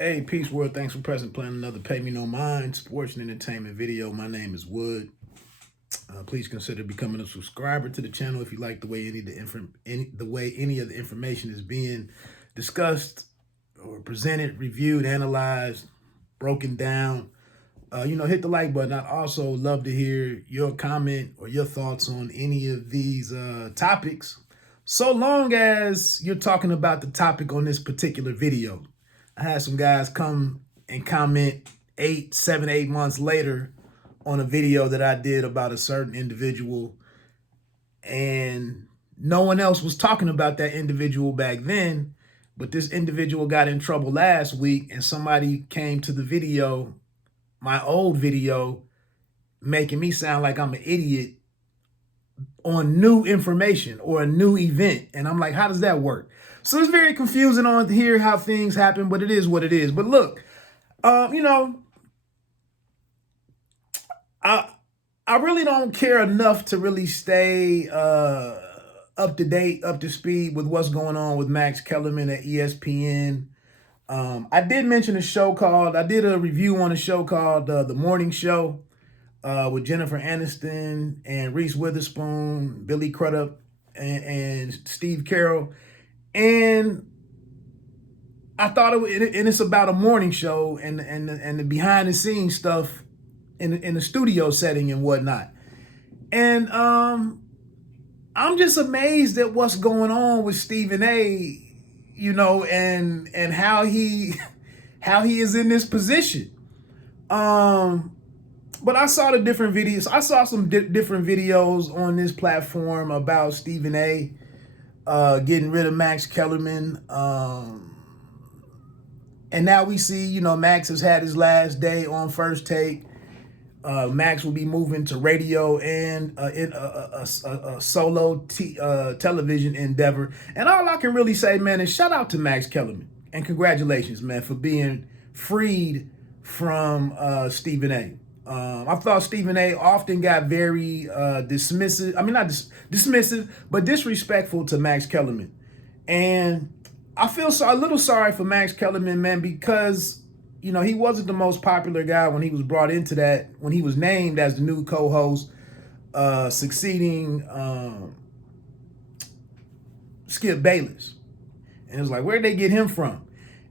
Hey, Peace World. Thanks for present playing another Pay Me No Mind sports and entertainment video. My name is Wood. Please consider becoming a subscriber to the channel if you like the way any of the information is being discussed or presented, reviewed, analyzed, broken down. Hit the like button. I'd also love to hear your comment or your thoughts on any of these topics, so long as you're talking about the topic on this particular video. I had some guys come and comment 8 months later on a video that I did about a certain individual, and no one else was talking about that individual back then, but this individual got in trouble last week, and somebody came to the video, my old video, making me sound like I'm an idiot on new information or a new event. And I'm like, how does that work? So it's very confusing on here how things happen, but it is what it is. But look, I really don't care enough to really stay up to date, up to speed with what's going on with Max Kellerman at ESPN. I did mention I did a review on a show called The Morning Show with Jennifer Aniston and Reese Witherspoon, Billy Crudup, and Steve Carroll. And I thought it's about a morning show and the behind the scenes stuff in the studio setting and whatnot. And I'm just amazed at what's going on with Stephen A, and how he is in this position. But I saw the different videos. I saw some different videos on this platform about Stephen A getting rid of Max Kellerman. And now we see, Max has had his last day on First Take. Max will be moving to radio and in a solo television endeavor. And all I can really say, man, is shout out to Max Kellerman. And congratulations, man, for being freed from Stephen A. I thought Stephen A often got very dismissive. I mean, not dismissive, but disrespectful to Max Kellerman. And I feel a little sorry for Max Kellerman, man, because, he wasn't the most popular guy when he was brought into that, when he was named as the new co-host, succeeding Skip Bayless. And it was like, where'd they get him from?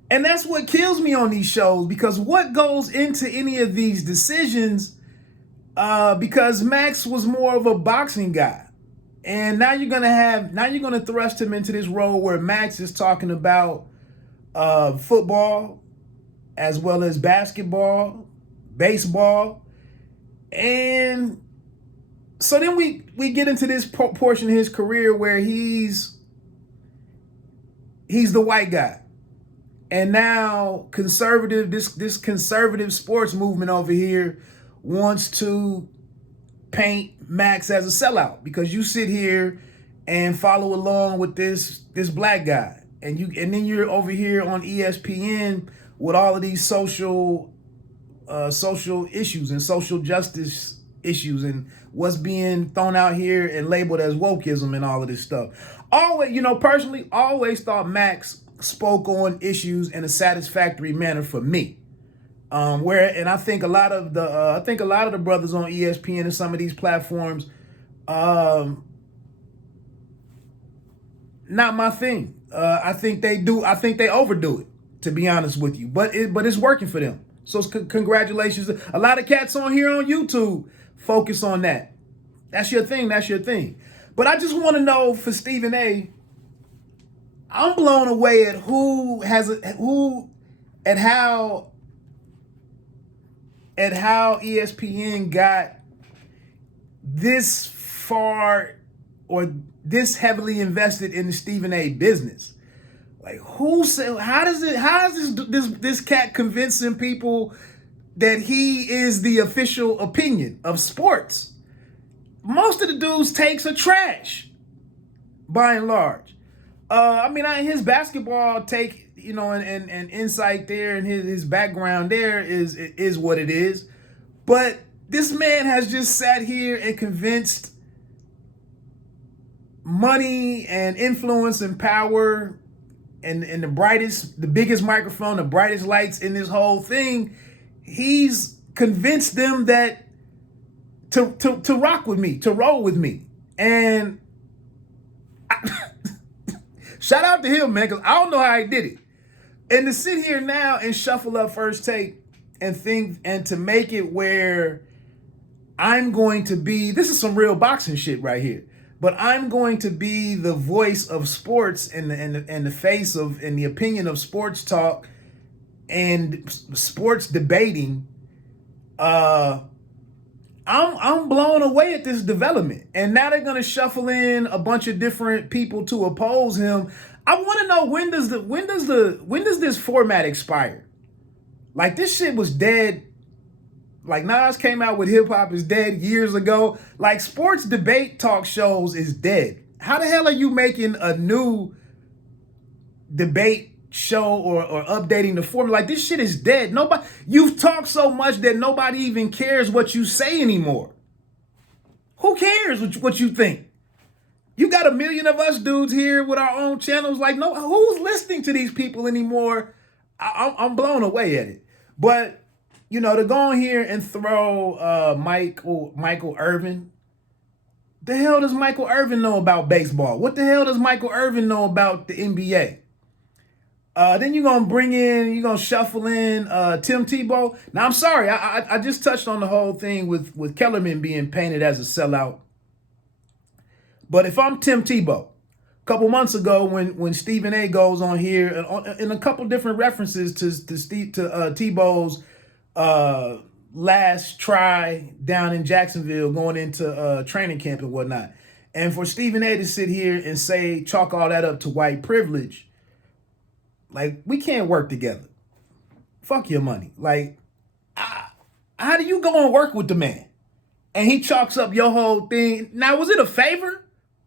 And that's what kills me on these shows, because what goes into any of these decisions, because Max was more of a boxing guy. And now you're gonna thrust him into this role where Max is talking about football as well as basketball, baseball. And so then we get into this portion of his career where he's the white guy. And now this conservative sports movement over here wants to paint Max as a sellout, because you sit here and follow along with this black guy, and then you're over here on ESPN with all of these social issues and social justice issues and what's being thrown out here and labeled as wokeism and all of this stuff. Always, personally, always thought Max spoke on issues in a satisfactory manner for me. And I think a lot of the brothers on ESPN and some of these platforms, not my thing. I think they overdo it, to be honest with you. But it's working for them. So congratulations. A lot of cats on here on YouTube focus on that. That's your thing. That's your thing. But I just want to know, for Stephen A, I'm blown away at how ESPN got this far or this heavily invested in the Stephen A business. Like, how is this cat convincing people that he is the official opinion of sports? Most of the dude's takes are trash, by and large. His basketball take, and insight there, and his background there is what it is. But this man has just sat here and convinced money and influence and power and the biggest microphone, the brightest lights in this whole thing, he's convinced them that to rock with me, to roll with me. And shout out to him, man, because I don't know how he did it. And to sit here now and shuffle up First Take and think, and to make it where I'm going to be, this is some real boxing shit right here, but I'm going to be the voice of sports and the face of, and the opinion of sports talk and sports debating. I'm blown away at this development. And now they're gonna shuffle in a bunch of different people to oppose him. I want to know, when does this format expire? Like, this shit was dead. Like, Nas came out with Hip Hop is Dead years ago. Like, sports debate talk shows is dead. How the hell are you making a new debate show or updating the format? Like, this shit is dead. Nobody, you've talked so much that nobody even cares what you say anymore. Who cares what you think? You got a million of us dudes here with our own channels. Like, no, who's listening to these people anymore? I'm blown away at it. But, you know, to go in here and throw Michael Irvin. The hell does Michael Irvin know about baseball? What the hell does Michael Irvin know about the NBA? Then you're gonna shuffle in Tim Tebow. Now, I'm sorry, I just touched on the whole thing with Kellerman being painted as a sellout. But if I'm Tim Tebow, a couple months ago when Stephen A goes on here in a couple different references to Tebow's last try down in Jacksonville going into training camp and whatnot, and for Stephen A to sit here and say, chalk all that up to white privilege, like, we can't work together. Fuck your money. Like, how do you go and work with the man and he chalks up your whole thing? Now, was it a favor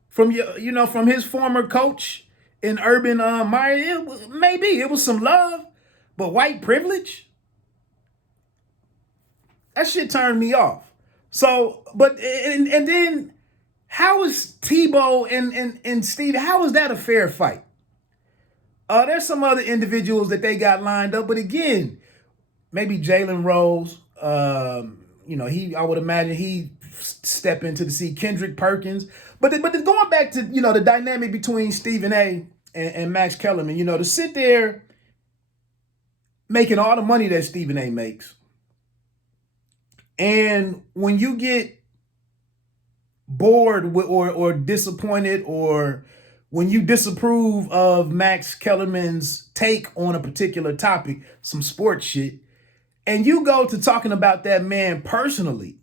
from from his former coach in Urban Meyer? Maybe it was some love, but white privilege? That shit turned me off. So, but and then how is Tebow and Steve? How is that a fair fight? There's some other individuals that they got lined up, but again, maybe Jalen Rose. I would imagine he step into to see Kendrick Perkins. But going back to the dynamic between Stephen A. and Max Kellerman, to sit there making all the money that Stephen A. makes, and when you get bored or disappointed, or when you disapprove of Max Kellerman's take on a particular topic, some sports shit, and you go to talking about that man personally,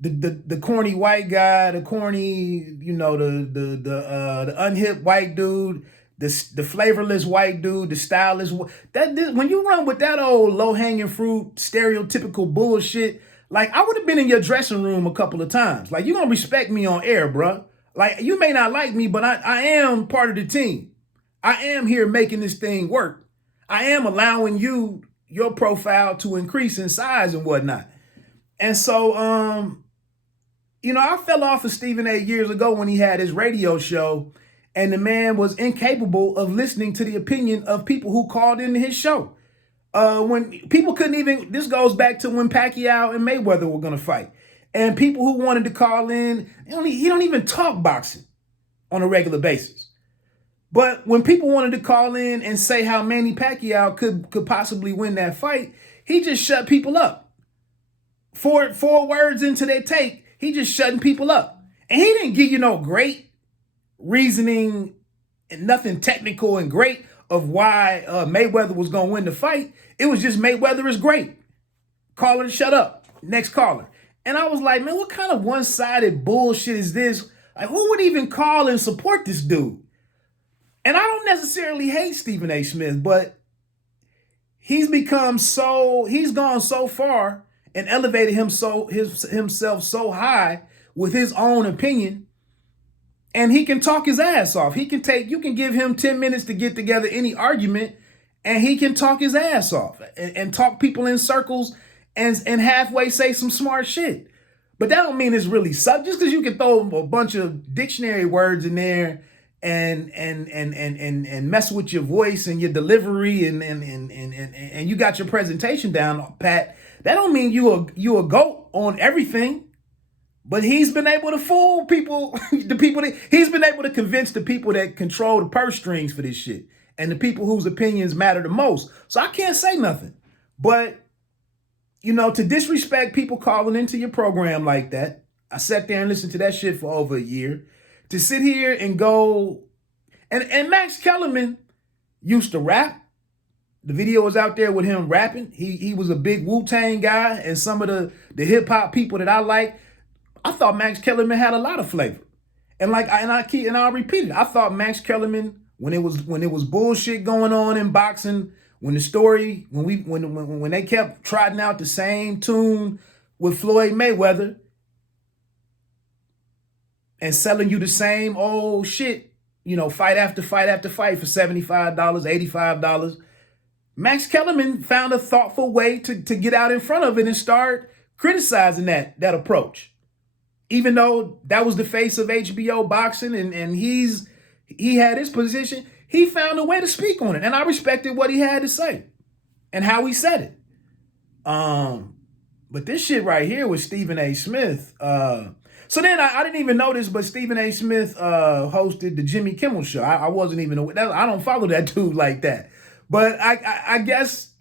the corny white guy, the corny, the unhip white dude, the flavorless white dude, the stylish, when you run with that old low-hanging fruit, stereotypical bullshit, like, I would have been in your dressing room a couple of times. Like, you gonna respect me on air, bruh. Like, you may not like me, but I am part of the team. I am here making this thing work. I am allowing your profile to increase in size and whatnot. And so, I fell off of Stephen A. years ago when he had his radio show, and the man was incapable of listening to the opinion of people who called into his show. When people couldn't even, this goes back to when Pacquiao and Mayweather were going to fight. And people who wanted to call in, he don't even talk boxing on a regular basis. But when people wanted to call in and say how Manny Pacquiao could possibly win that fight, he just shut people up. Four words into their take, he just shutting people up. And he didn't give you no great reasoning and nothing technical and great of why Mayweather was going to win the fight. It was just Mayweather is great. Caller, shut up. Next caller. And I was like, man, what kind of one-sided bullshit is this? Like, who would even call and support this dude? And I don't necessarily hate Stephen A. Smith, but he's gone so far and elevated himself so high with his own opinion, and he can talk his ass off. You can give him 10 minutes to get together any argument, and he can talk his ass off and talk people in circles and halfway say some smart shit. But that don't mean it's really just because you can throw a bunch of dictionary words in there and mess with your voice and your delivery and you got your presentation down, Pat, that don't mean you a goat on everything. But he's been able to fool people, he's been able to convince the people that control the purse strings for this shit and the people whose opinions matter the most. So I can't say nothing. But, to disrespect people calling into your program like that, I sat there and listened to that shit for over a year. To sit here and go, and Max Kellerman used to rap. The video was out there with him rapping. He was a big Wu-Tang guy, and some of the hip-hop people that I like, I thought Max Kellerman had a lot of flavor. And I'll repeat it. I thought Max Kellerman, when it was bullshit going on in boxing, when they kept trotting out the same tune with Floyd Mayweather and selling you the same old shit, fight after fight after fight for $75, $85. Max Kellerman found a thoughtful way to get out in front of it and start criticizing that approach. Even though that was the face of HBO boxing and he had his position, he found a way to speak on it. And I respected what he had to say and how he said it. But this shit right here with Stephen A. Smith, so then I didn't even notice, but Stephen A. Smith hosted the Jimmy Kimmel Show. I wasn't even aware. I don't follow that dude like that. But I guess,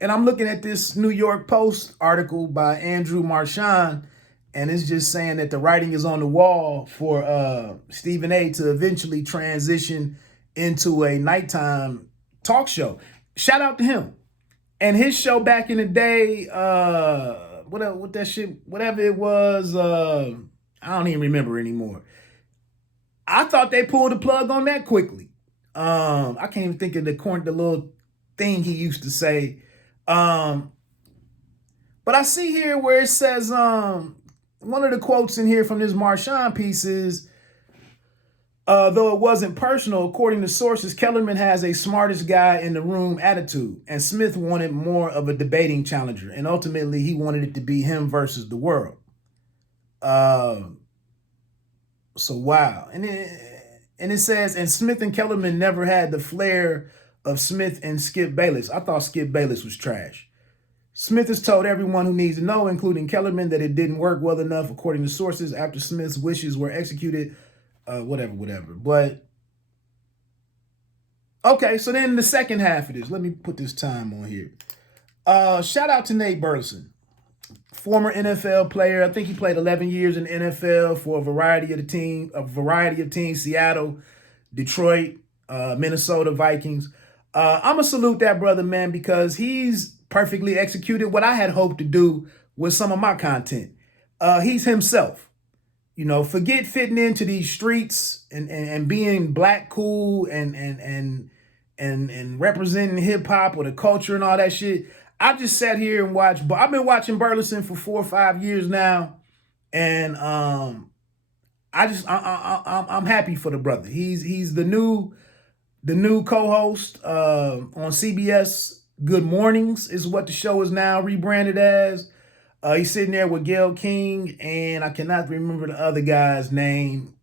and I'm looking at this New York Post article by Andrew Marchand, and it's just saying that the writing is on the wall for Stephen A. to eventually transition into a nighttime talk show. Shout out to him. And his show back in the day, what that shit, whatever it was, I don't even remember anymore. I thought they pulled the plug on that quickly. I can't even think of the little thing he used to say. But I see here where it says, one of the quotes in here from this Marchand piece is, though it wasn't personal, according to sources, Kellerman has a smartest guy in the room attitude, and Smith wanted more of a debating challenger, and ultimately he wanted it to be him versus the world. So wow. And it says, and Smith and Kellerman never had the flair of Smith and Skip Bayless. I thought Skip Bayless was trash. Smith has told everyone who needs to know, including Kellerman, that it didn't work well enough, according to sources, after Smith's wishes were executed. Whatever. But, okay, so then the second half of this, let me put this time on here. Shout out to Nate Burleson, former NFL player. I think he played 11 years in the NFL for a variety of teams, Seattle, Detroit, Minnesota Vikings. I'm going to salute that brother, man, because he's perfectly executed what I had hoped to do with some of my content. He's himself. Forget fitting into these streets and being black cool and representing hip hop or the culture and all that shit. I just sat here and watched, but I've been watching Burleson for 4 or 5 years now. And I'm happy for the brother. He's the new co-host on CBS. Good Mornings is what the show is now rebranded as. He's sitting there with Gayle King, and I cannot remember the other guy's name.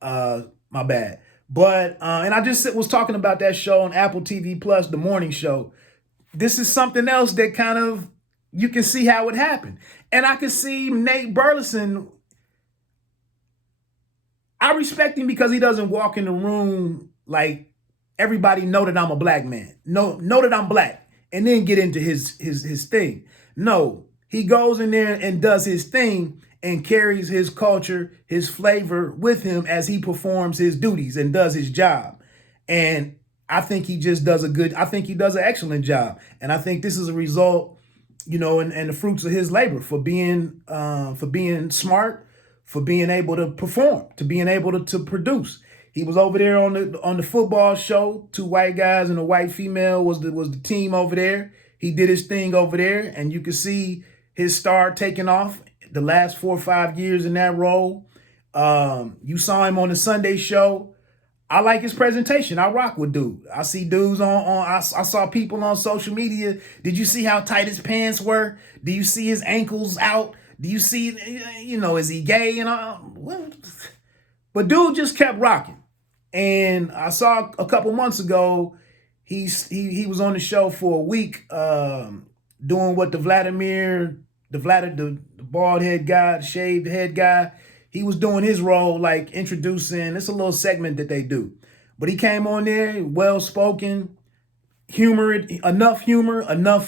My bad. But, and I just was talking about that show on Apple TV Plus, The Morning Show. This is something else that kind of, you can see how it happened. And I can see Nate Burleson, I respect him because he doesn't walk in the room like everybody know that I'm a black man. Know that I'm black. And then get into his thing. No, he goes in there and does his thing and carries his culture, his flavor with him as he performs his duties and does his job. And I think he just does I think he does an excellent job. And I think this is a result, and the fruits of his labor for being smart, for being able to perform, to being able to produce. He was over there on the football show. 2 white guys and a white female was the team over there. He did his thing over there, and you could see his star taking off the last 4 or 5 years in that role. You saw him on the Sunday show. I like his presentation. I rock with dude. I see dudes I saw people on social media. Did you see how tight his pants were? Do you see his ankles out? Do you see, is he gay? But dude just kept rocking. And I saw a couple months ago, he was on the show for a week, doing what the bald head guy, the shaved head guy, he was doing his role, like introducing. It's a little segment that they do, but he came on there, well spoken, humor, enough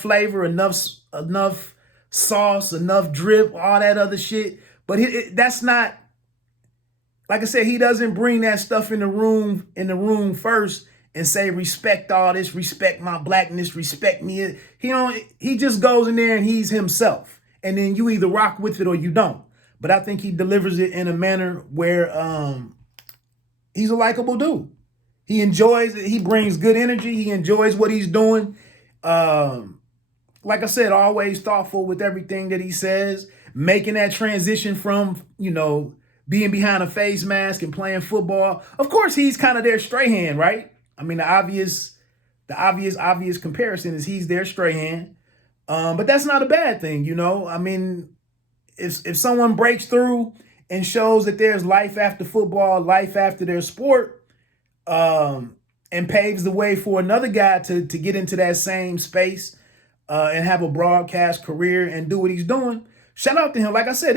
flavor, enough sauce, enough drip, all that other shit. But that's not, like I said, he doesn't bring that stuff in the room first and say, respect all this, respect my blackness, respect me. He just goes in there and he's himself. And then you either rock with it or you don't. But I think he delivers it in a manner where he's a likable dude. He enjoys it. He brings good energy. He enjoys what he's doing. Like I said, always thoughtful with everything that he says, making that transition from, being behind a face mask and playing football. Of course, he's kind of their Strahan, right? I mean, the obvious comparison is he's their Strahan. But that's not a bad thing, I mean, if someone breaks through and shows that there's life after football, life after their sport, and paves the way for another guy to get into that same space and have a broadcast career and do what he's doing, shout out to him. Like I said,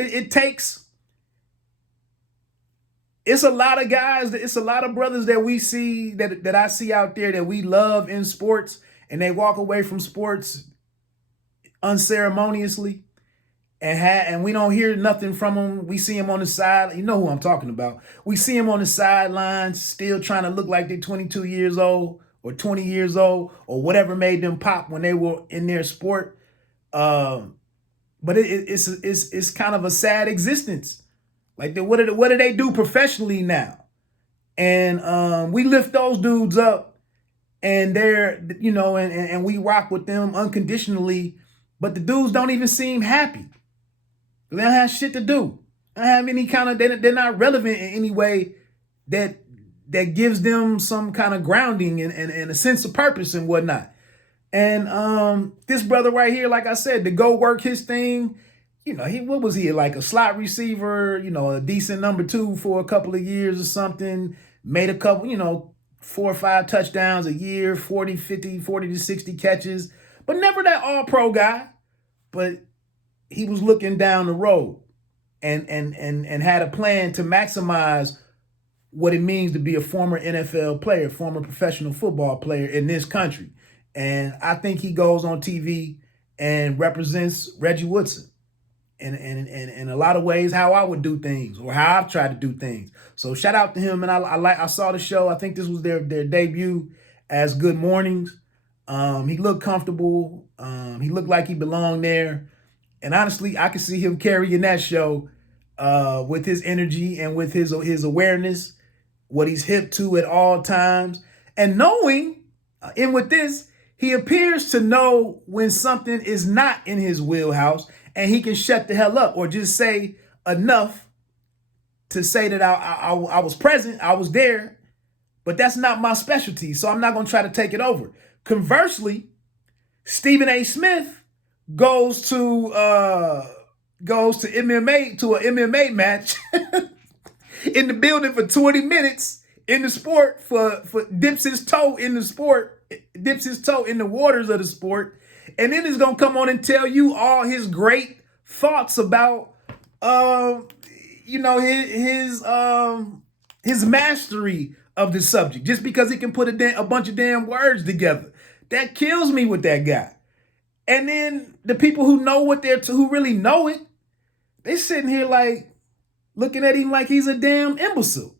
it's a lot of guys, it's a lot of brothers that we see, that I see out there that we love in sports, and they walk away from sports unceremoniously, and we don't hear nothing from them. We see him on the side. You know who I'm talking about. We see him on the sidelines still trying to look like they're 22 years old or 20 years old or whatever made them pop when they were in their sport. But it's kind of a sad existence. Like, what do they do professionally now? And we lift those dudes up, and they're, and we rock with them unconditionally. But the dudes don't even seem happy. They don't have shit to do. They don't have any kind of, they're not relevant in any way that gives them some kind of grounding and a sense of purpose and whatnot. And this brother right here, like I said, to go work his thing, what was he, like a slot receiver, a decent number 2 for a couple of years or something, made a couple, 4 or 5 touchdowns a year, 40 to 60 catches, but never that all-pro guy. But he was looking down the road and had a plan to maximize what it means to be a former NFL player, former professional football player in this country. And I think he goes on TV and represents Reggie Woodson and in a lot of ways how I would do things or how I've tried to do things. So shout out to him. And I saw the show. I think this was their debut as Good Mornings. He looked comfortable. He looked like he belonged there. And honestly, I could see him carrying that show with his energy and with his awareness, what he's hip to at all times. And knowing, and with this, he appears to know when something is not in his wheelhouse, and he can shut the hell up or just say enough to say that I was present, I was there, but that's not my specialty, so I'm not going to try to take it over. Conversely, Stephen A. Smith goes to MMA, to an MMA match in the building for 20 minutes in the sport, for dips his toe in the sport, dips his toe in the waters of the sport, and then he's gonna come on and tell you all his great thoughts about his mastery of the subject, just because he can put a bunch of damn words together. That kills me with that guy. And then the people who know who really know it, they sitting here like looking at him like he's a damn imbecile.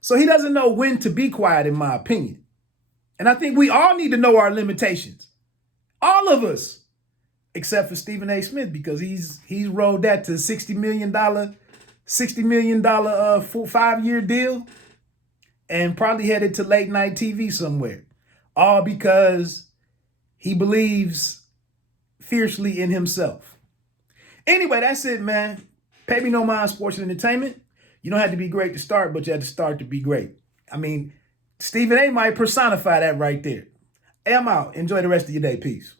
So he doesn't know when to be quiet, in my opinion. And I think we all need to know our limitations. All of us, except for Stephen A. Smith, because he's rolled that to $60 million 5-year deal, and probably headed to late night TV somewhere. All because he believes fiercely in himself. Anyway, that's it, man. Pay me no mind, sports and entertainment. You don't have to be great to start, but you have to start to be great. I mean, Stephen A. might personify that right there. Hey, I'm out. Enjoy the rest of your day. Peace.